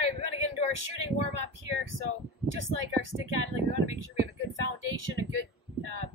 Alright, we're going to get into our shooting warm-up here. So just like our stick handling, we want to make sure we have a good foundation, a good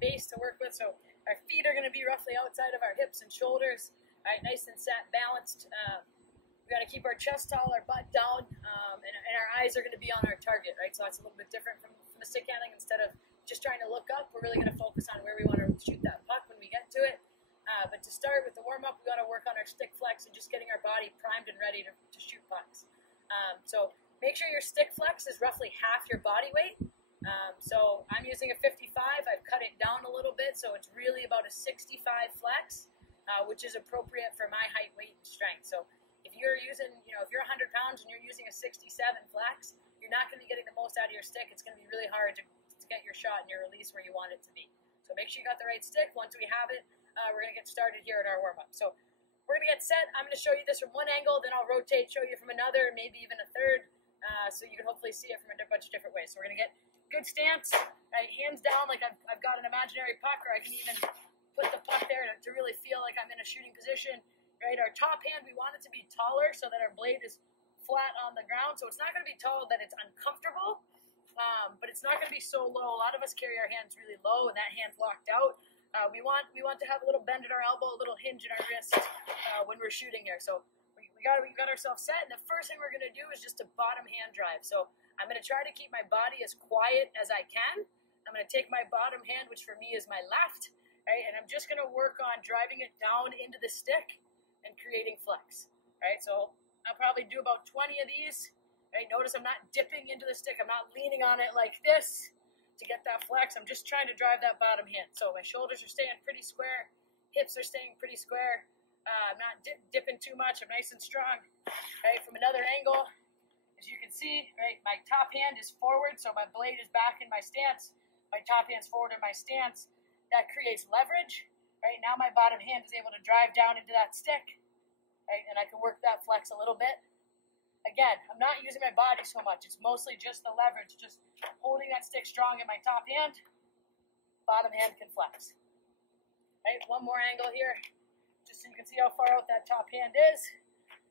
base to work with. So our feet are going to be roughly outside of our hips and shoulders. Alright, nice and set, balanced. We got to keep our chest tall, our butt down, and our eyes are going to be on our target, right? So that's a little bit different from the stick handling. Instead of just trying to look up, we're really going to focus on where we want to shoot that puck when we get to it. But to start with the warm-up, we got to work on our stick flex and just getting our body primed and ready to shoot pucks. So make sure your stick flex is roughly half your body weight. So I'm using a 55. I've cut it down a little bit, so it's really about a 65 flex, which is appropriate for my height, weight, and strength. So if you're using, if you're 100 pounds and you're using a 67 flex, you're not going to be getting the most out of your stick. It's going to be really hard to get your shot and your release where you want it to be. So make sure you got the right stick. Once we have it, we're going to get started here at our warm-up. So we're going to get set. I'm going to show you this from one angle, then I'll rotate, show you from another, maybe even a third, so you can hopefully see it from a bunch of different ways. So we're going to get good stance, right, hands down like I've got an imaginary puck, or I can even put the puck there to really feel like I'm in a shooting position. Right, our top hand, we want it to be taller so that our blade is flat on the ground. So it's not going to be tall that it's uncomfortable, but it's not going to be so low. A lot of us carry our hands really low, and that hand's locked out. We want to have a little bend in our elbow, a little hinge in our wrist when we're shooting here. So we got ourselves set, and the first thing we're going to do is just a bottom hand drive. So I'm going to try to keep my body as quiet as I can. I'm going to take my bottom hand, which for me is my left, right, and I'm just going to work on driving it down into the stick and creating flex, right? So I'll probably do about 20 of these, right? Notice I'm not dipping into the stick. I'm not leaning on it like this to get that flex. I'm just trying to drive that bottom hand. So my shoulders are staying pretty square, hips are staying pretty square. I'm not dipping too much. I'm nice and strong, right? From another angle, as you can see, right, my top hand is forward, so my blade is back in my stance. My top hand's forward in my stance. That creates leverage. Right, now my bottom hand is able to drive down into that stick, right, and I can work that flex a little bit. Again, I'm not using my body so much. It's mostly just the leverage, just holding that stick strong in my top hand. Bottom hand can flex. Right, one more angle here, just so you can see how far out that top hand is.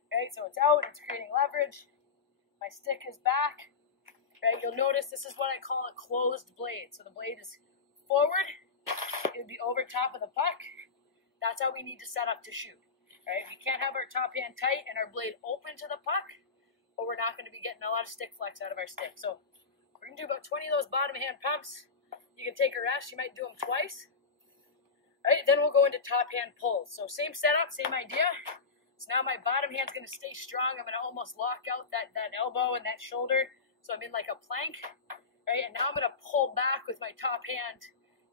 Right, so it's out, it's creating leverage. My stick is back. Right, you'll notice this is what I call a closed blade. So the blade is forward. It would be over top of the puck. That's how we need to set up to shoot. Right? We can't have our top hand tight and our blade open to the puck, or we're not going to be getting a lot of stick flex out of our stick. So we're going to do about 20 of those bottom hand pumps. You can take a rest. You might do them twice. Right? Then we'll go into top hand pulls. So same setup, same idea. So now my bottom hand's going to stay strong. I'm going to almost lock out that elbow and that shoulder. So I'm in like a plank. Right? And now I'm going to pull back with my top hand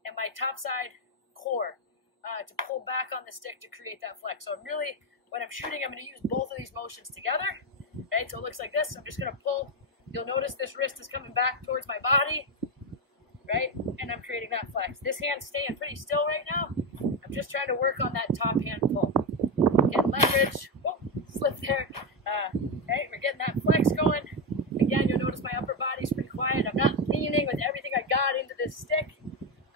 and my top side core to pull back on the stick to create that flex. So I'm really, when I'm shooting, I'm going to use both of these motions together. Right? So it looks like this. I'm just going to pull. You'll notice this wrist is coming back towards my body. Right? And I'm creating that flex. This hand's staying pretty still right now. I'm just trying to work on that top hand pull. Get leverage. Whoa, slip there. Right? We're getting that flex going. Again, you'll notice my upper body's pretty quiet. I'm not leaning with everything I got into this stick.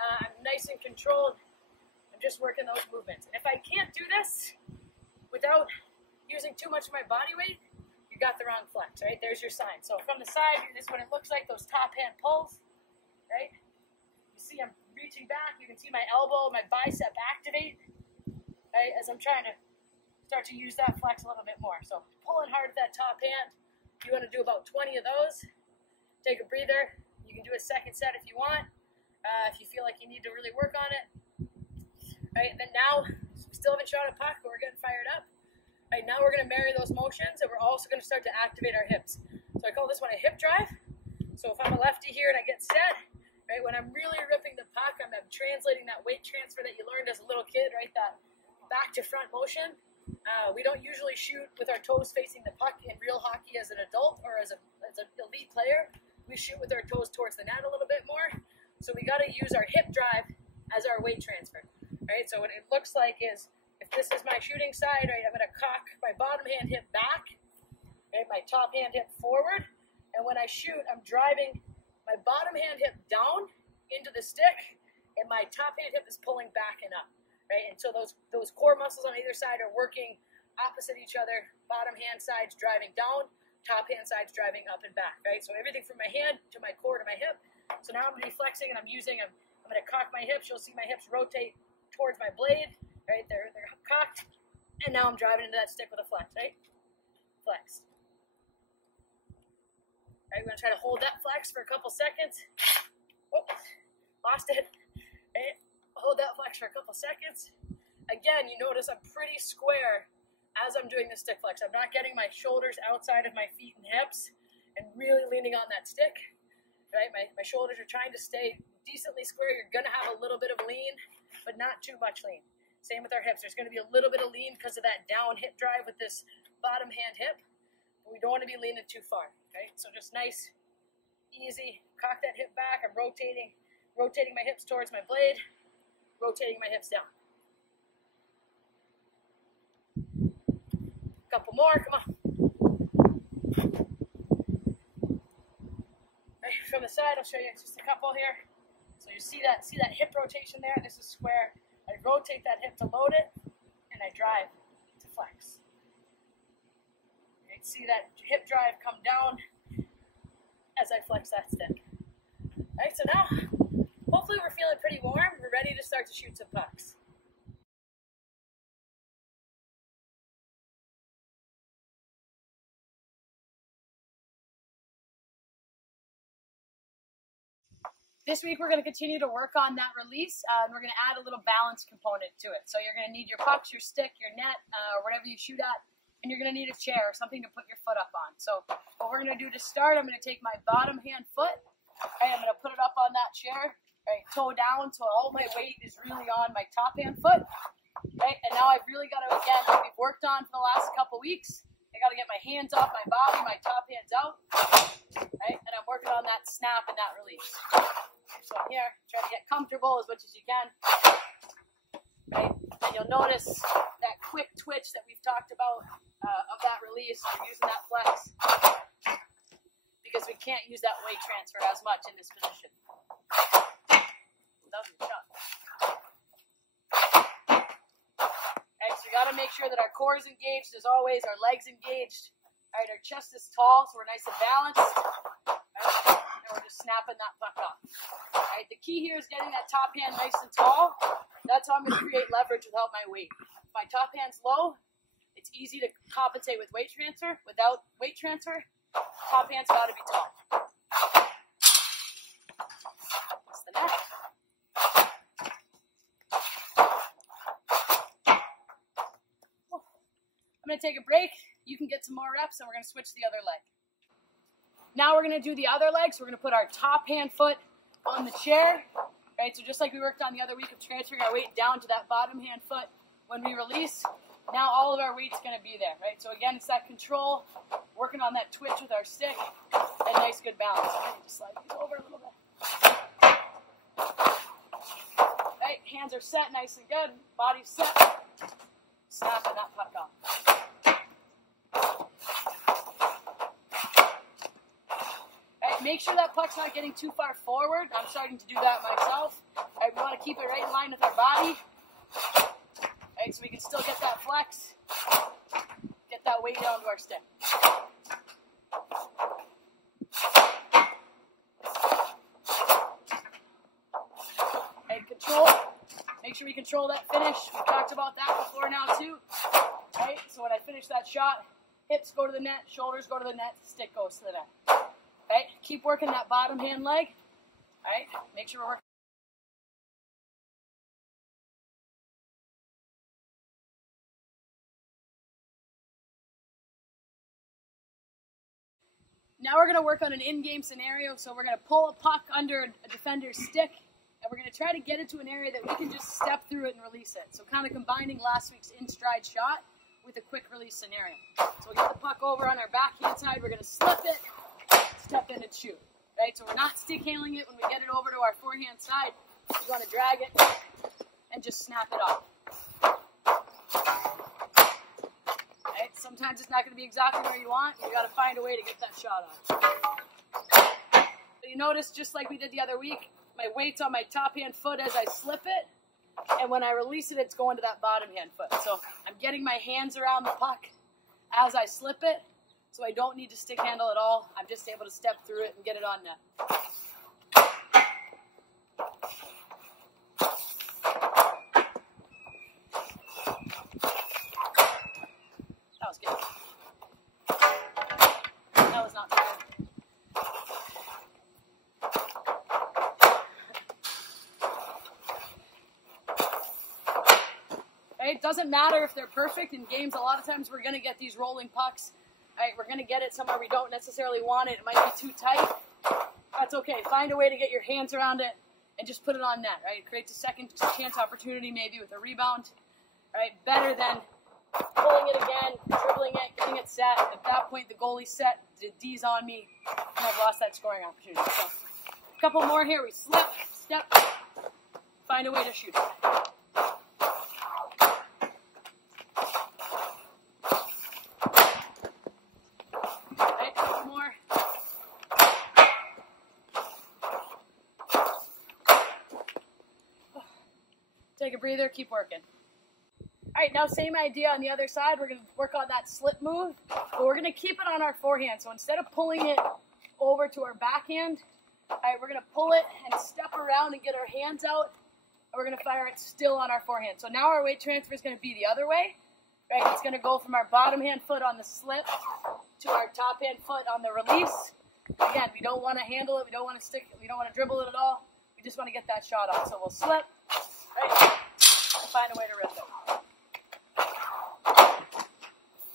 I'm nice and controlled. I'm just working those movements. And if I can't do this without using too much of my body weight, you got the wrong flex, right? There's your sign. So from the side, this is what it looks like, those top hand pulls, right? You see I'm reaching back. You can see my elbow, my bicep activate, right? As I'm trying to start to use that flex a little bit more. So pulling hard with that top hand. You want to do about 20 of those. Take a breather. You can do a second set if you want. If you feel like you need to really work on it. Right, and then now, still haven't shot a puck, but we're getting fired up. Right, now we're going to marry those motions, and we're also going to start to activate our hips. So I call this one a hip drive. So if I'm a lefty here and I get set, right, when I'm really ripping the puck, I'm translating that weight transfer that you learned as a little kid, right, that back to front motion. We don't usually shoot with our toes facing the puck in real hockey as an adult or as an elite player. We shoot with our toes towards the net a little bit more. So we got to use our hip drive as our weight transfer, right? So what it looks like is, if this is my shooting side, right, I'm going to cock my bottom hand hip back, right, my top hand hip forward, and when I shoot, I'm driving my bottom hand hip down into the stick, and my top hand hip is pulling back and up, right? And so those core muscles on either side are working opposite each other. Bottom hand side's driving down, top hand side's driving up and back, right? So everything from my hand to my core to my hip. So now I'm going to be flexing, and I'm going to cock my hips. You'll see my hips rotate towards my blade, right? They're cocked, and now I'm driving into that stick with a flex, right? Flex. All right, we're going to try to hold that flex for a couple seconds. Whoops, lost it. Right? Hold that flex for a couple seconds. Again, you notice I'm pretty square as I'm doing the stick flex. I'm not getting my shoulders outside of my feet and hips and really leaning on that stick, right? My shoulders are trying to stay decently square. You're going to have a little bit of lean, but not too much lean. Same with our hips. There's going to be a little bit of lean because of that down hip drive with this bottom hand hip, but we don't want to be leaning too far, okay? So just nice, easy, cock that hip back. I'm rotating my hips towards my blade, rotating my hips down. Couple more, come on. Right, from the side, I'll show you just a couple here. So you see that hip rotation there? This is square. I rotate that hip to load it, and I drive to flex. You see that hip drive come down as I flex that stick. All right, so now, hopefully we're feeling pretty warm. We're ready to start to shoot some pucks. This week we're going to continue to work on that release, and we're going to add a little balance component to it. So you're going to need your pucks, your stick, your net, whatever you shoot at, and you're going to need a chair, something to put your foot up on. So what we're going to do to start, I'm going to take my bottom hand foot, and I'm going to put it up on that chair, right, toe down, so all my weight is really on my top hand foot. Right, and now I've really got to, again, like we've worked on for the last couple weeks, I got to get my hands off my body, my top hand's out, right, and I'm working on that snap and that release. So here, try to get comfortable as much as you can, right? And you'll notice that quick twitch that we've talked about of that release. We're using that flex because we can't use that weight transfer as much in this position. That was a shot. Right, so you got to make sure that our core is engaged as always, our legs engaged. All right, our chest is tall, so we're nice and balanced. Right, and we're just snapping that puck off. All right, the key here is getting that top hand nice and tall. That's how I'm going to create leverage without my weight. If my top hand's low, it's easy to compensate with weight transfer. Without weight transfer, top hand's got to be tall. That's the net. I'm going to take a break. You can get some more reps, and we're going to switch the other leg. Now we're going to do the other leg. So we're going to put our top hand foot on the chair, right? So just like we worked on the other week of transferring our weight down to that bottom hand foot when we release, now all of our weight's going to be there, right? So again, it's that control, working on that twitch with our stick, and nice good balance. Okay, just slide these over a little bit. Right, hands are set, nice and good. Body's set. Snapping that puck off. Make sure that puck's not getting too far forward. I'm starting to do that myself. Right, we want to keep it right in line with our body. Right, so we can still get that flex, get that weight down to our stick. Right, control. Make sure we control that finish. We talked about that before now too. Right, so when I finish that shot, hips go to the net, shoulders go to the net, stick goes to the net. Right, keep working that bottom hand leg. All right, make sure we're working. Now we're going to work on an in-game scenario. So we're going to pull a puck under a defender's stick, and we're going to try to get it to an area that we can just step through it and release it. So kind of combining last week's in-stride shot with a quick release scenario. So we'll get the puck over on our backhand side. We're going to slip it, step in and shoot. Right, so we're not stick handling it when we get it over to our forehand side. You want to drag it and just snap it off. Right, sometimes it's not going to be exactly where you want. You got to find a way to get that shot off. So you notice, just like we did the other week, my weight's on my top hand foot as I slip it, and when I release it, it's going to that bottom hand foot. So I'm getting my hands around the puck as I slip it, so I don't need to stick handle at all. I'm just able to step through it and get it on net. That was good. That was not so good. It doesn't matter if they're perfect in games. A lot of times we're going to get these rolling pucks. Right, we're going to get it somewhere we don't necessarily want it. It might be too tight. That's okay. Find a way to get your hands around it and just put it on net. Right, it creates a second chance opportunity maybe with a rebound. Right, better than pulling it again, dribbling it, getting it set. At that point, the goalie's set. The D's on me, and I've lost that scoring opportunity. So, a couple more here. We slip, step, find a way to shoot it. Take a breather, keep working. All right, now same idea on the other side. We're going to work on that slip move, but we're going to keep it on our forehand. So instead of pulling it over to our backhand, all right, we're going to pull it and step around and get our hands out, and we're going to fire it still on our forehand. So now our weight transfer is going to be the other way. Right, it's going to go from our bottom hand foot on the slip to our top hand foot on the release. Again, we don't want to handle it. We don't want to stick. We don't want to dribble it at all. We just want to get that shot off. So we'll slip. Right, and find a way to rip it.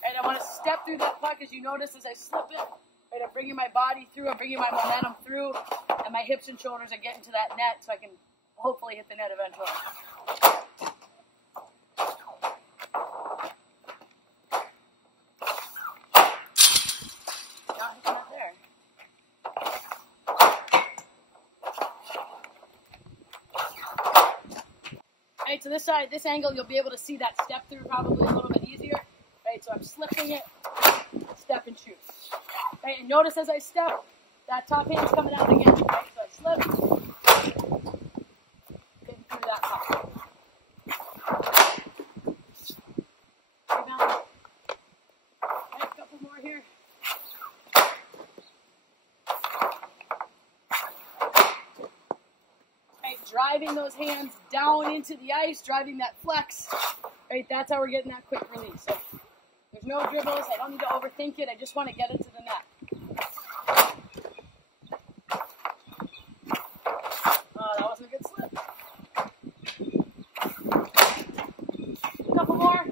Right, I want to step through that puck as you notice as I slip it. Right, I'm bringing my body through, I'm bringing my momentum through, and my hips and shoulders are getting to that net so I can hopefully hit the net eventually. Not hitting it there. Right, so this side, this angle, you'll be able to see that step through probably a little bit easier. Right, so I'm slipping it, step and shoot. Right, and notice as I step, that top hand's coming out again. Right, so I slip, getting through that pop. Rebound. Right, a couple more here. Right, driving those hands down into the ice, driving that flex. Right, that's how we're getting that quick release. So there's no dribbles. I don't need to overthink it. I just want to get it to the net. Oh, that wasn't a good slip. A couple more.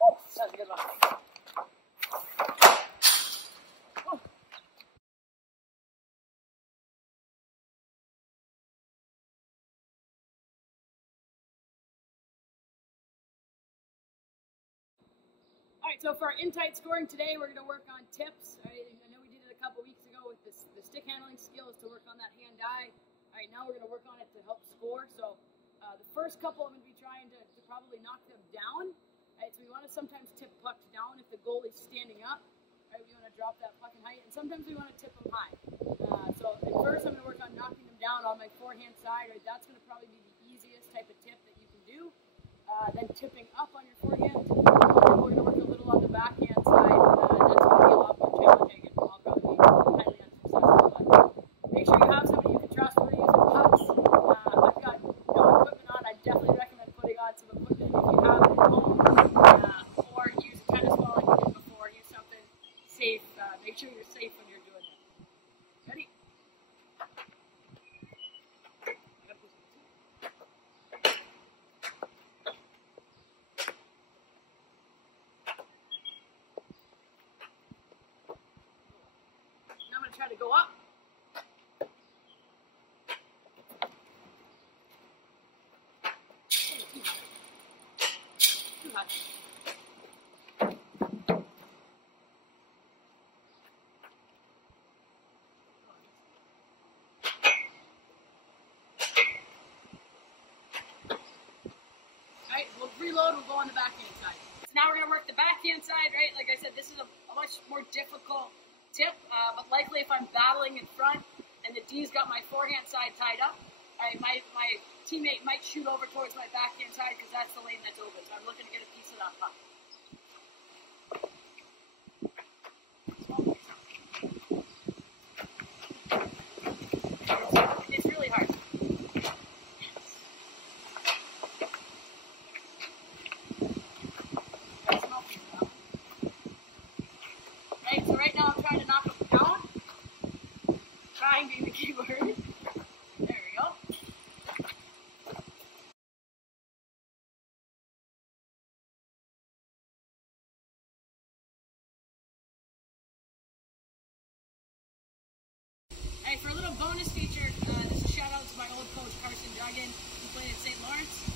Oh, that was a good one. All right, so for our in-tight scoring today, we're going to work on tips. All right, I know we did it a couple weeks ago with the stick handling skills to work on that hand-eye. All right, now we're going to work on it to help score. So the first couple, I'm going to be trying to probably knock them down. All right, so we want to sometimes tip pucks down if the goalie's standing up. All right, we want to drop that puck in height, and sometimes we want to tip them high. So at first, I'm going to work on knocking them down on my forehand side. Right, that's going to probably be the easiest type of tip that you can do. Then tipping up on your forehand. We're going to work a little on the backhand side. That's going to be a lot more challenging, and I'll probably be highly unsuccessful. But make sure you have somebody you can trust. We're using pucks. I've got no equipment on. I definitely recommend putting on some equipment if you have it at home. Or use a tennis ball like we did before. Use something safe. Make sure you're safe when you're doing it. Ready? Try to go up. Too high. Alright, we'll reload, we'll go on the backhand side. So now we're going to work the backhand side, right? Like I said, this is a much more difficult tip, but likely if I'm battling in front and the D's got my forehand side tied up, my teammate might shoot over towards my backhand side because that's the lane that's open. So I'm looking to get a piece of that puck. It's really hard. Right, so right now I'm trying to knock them down. Trying being the key word. There we go. Alright, for a little bonus feature, this is a shout out to my old coach, Carson Duggan, who played at St. Lawrence.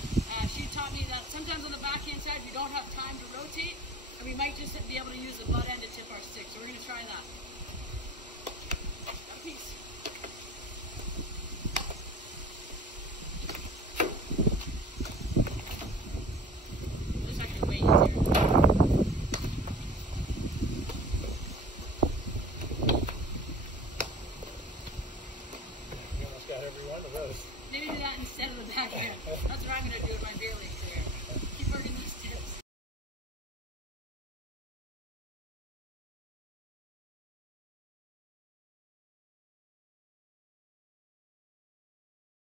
She taught me that sometimes on the backhand side we don't have time to rotate, and we might just be able to use the butt end to tip our stick. So we're going to try that. Got a piece. This is actually way easier. You almost got every one of those. Maybe do that instead of the backhand. That's what I'm going to do in my beer league career.